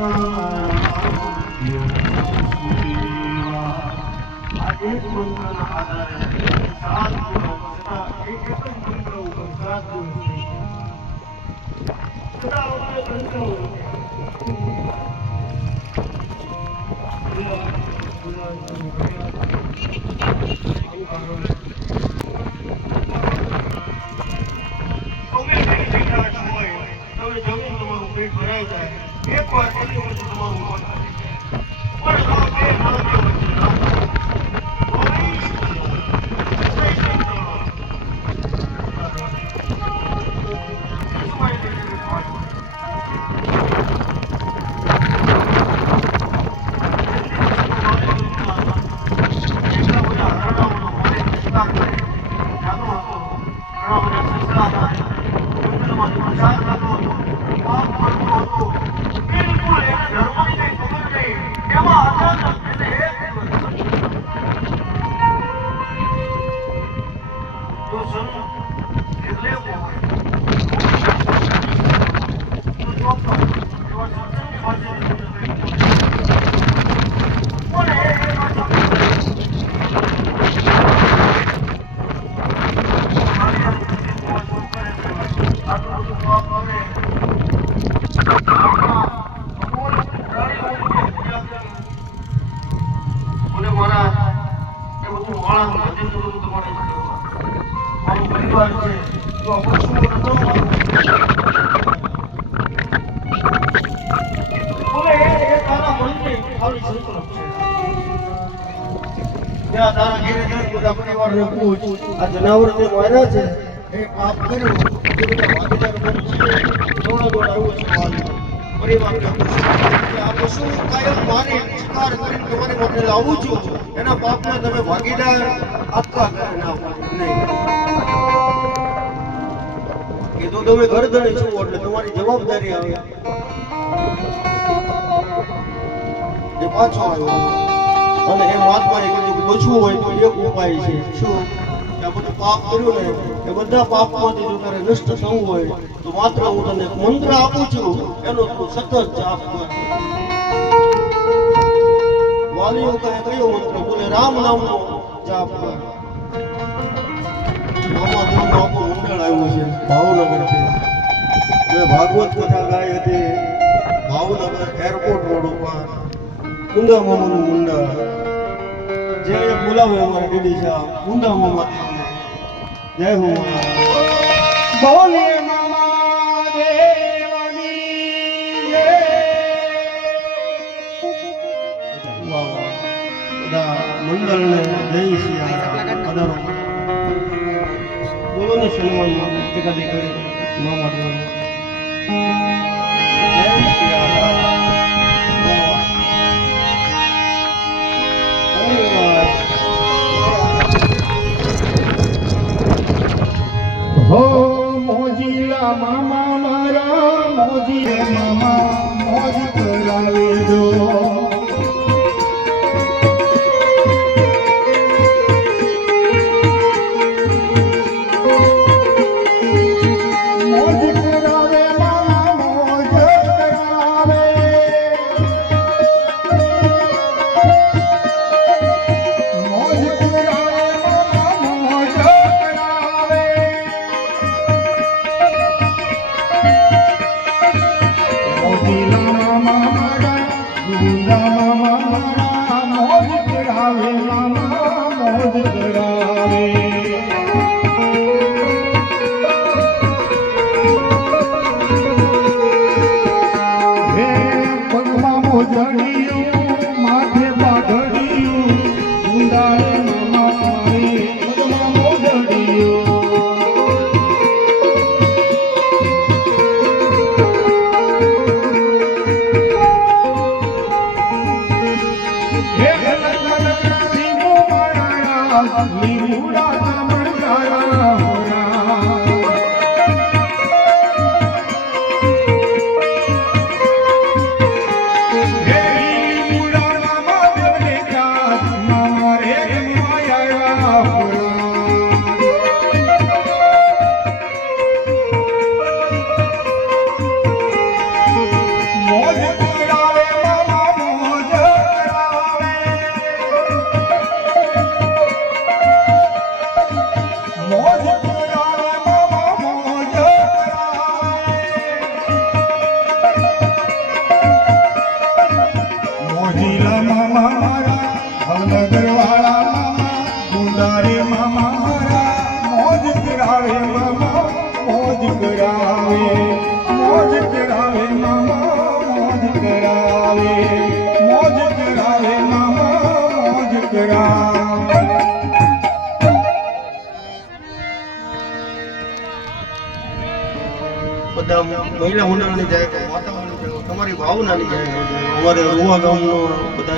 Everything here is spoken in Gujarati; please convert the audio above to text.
એક મંત્રના આધારે 7 દિવસ છતાં એક જ મંત્ર ઉપર 7 દિવસ છતાં આપણે કંટ્રોલ જમીન તમારું પેટ ભરાઈ જાય એક વાર પછી તમારું મન પણ આ બે મહાદેવ આ જનાવર જે માર્યા છે એ પાપ કર્યું આ પશુ કાયમ મારી શિકાર કરીને તમારી માટે લાવું છું એના પાપને તમે ભાગીદાર આખા કરે ના નહીં કીધું તમે ઘર ધણી છો એટલે તમારી જવાબદારી આવે એ પાછો આવ્યો અને એ મહાત્માએ કીધું કે બચવું હોય તો એક ઉપાય છે શું કે આ બધું પાપ કર્યું ને એ બધા પાપમાંથી જો તારે નષ્ટ થવું હોય તો માત્ર હું તને એક મંત્ર આપું છું એનો તું સતત જાપ કર વાલીઓ કહે કયો મંત્ર બોલે રામ નામનો જાપ કર આમાં આખું મંડળ આવ્યું છે ભાવનગરથી મેં ભાગવત કથા ગાઈ હતી ભાવનગર એરપોર્ટ રોડ ઉપર કુંદા મામાનું મંડળ જે બોલાવે અમારે દીદી શાહ કુંદા મામા જય હો બોલે મામા દેવની જય બધા મંડળને જય શ્રી પધારો બોલો ને સન્માન એકાદી કરી મામા દેવને જય શ્રી હો મોજીલા મામા મારા મોજી મામા મોજ કરાવે દો કરાવે મામા મોજ કરાવે મામા મોજ કરાવે મામા મોજ કરાવે બધા મહિલા મંડળની જાય, માતાઓની જાય, તમારી ભાવનાની જાય. અમારે રૂવા ગામનો બધા